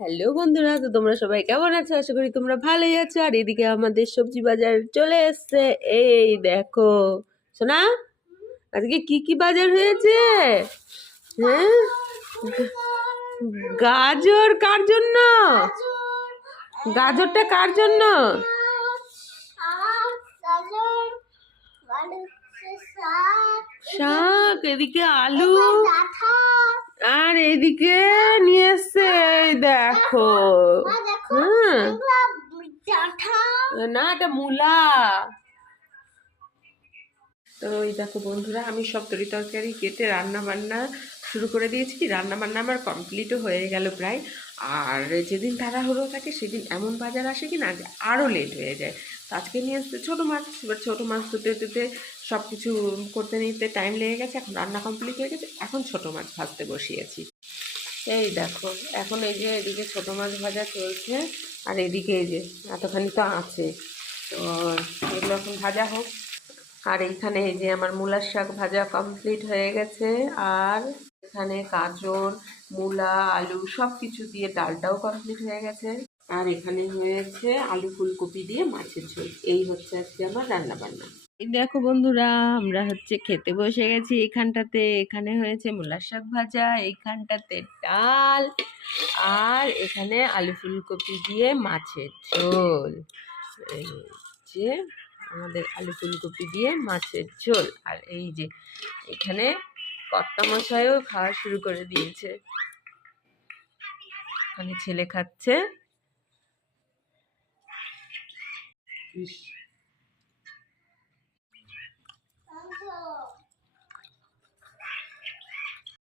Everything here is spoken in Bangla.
হ্যালো বন্ধুরা, তো তোমরা সবাই কেমন আছো? আশা করি তোমরা ভালোই আছো। আর এদিকে আমাদের সবজি বাজার চলে এসছে। এই দেখো সোনা, আজকে কি কি বাজার হয়েছে? হ্যাঁ, গাজর কার জন্য? গাজরটা কার জন্য? শাক, এদিকে আলু, আর এদিকে নিয়ে এসছে এই দেখো। হ্যাঁ না, এটা মূলা। তো এই দেখো বন্ধুরা, আমি সব তরকারি কেটে রান্না বান্না শুরু করে দিয়েছি। রান্না বান্না আমার কমপ্লিটও হয়ে গেল প্রায়। আর যেদিন তাড়াহুড়ো থাকে সেদিন এমন বাজার আসে কি না যে আরও লেট হয়ে যায়। তো আজকে নিয়ে আসতে ছোটো মাছ, এবার ছোটো মাছ ধুতে সব কিছু করতে নিতে টাইম লেগে গেছে। এখন রান্না কমপ্লিট হয়ে গেছে, এখন ছোটো মাছ ভাজতে বসিয়েছি। এই দেখো, এখন এই যে এদিকে ছোটো মাছ ভাজা চলছে, আর এদিকে এই যে এতখানি তো আছে। তো এগুলো এখন ভাজা হোক। আর এইখানে এই যে আমার মূলার শাক ভাজা কমপ্লিট হয়ে গেছে। আর এখানে গাজর, মূলা, আলু সব কিছু দিয়ে ডালটাও কমপ্লিট হয়ে গেছে। আর এখানে হয়েছে আলু ফুলকপি দিয়ে মাছের ঝোল। এই হচ্ছে আজকে আমার রান্না বান্না। এই দেখো বন্ধুরা, আমরা হচ্ছে খেতে বসে গেছি। এখানটাতে এখানে হয়েছে মূলার শাক ভাজা, এইখানটাতে ডাল, আর এখানে আলু ফুলকপি দিয়ে মাছের ঝোল। এই যে আমাদের আলু ফুলকপি দিয়ে মাছের ঝোল। আর এই যে এখানে কর্তা মশাইও খাওয়া শুরু করে দিয়েছে। এখানে ছেলে খাচ্ছে।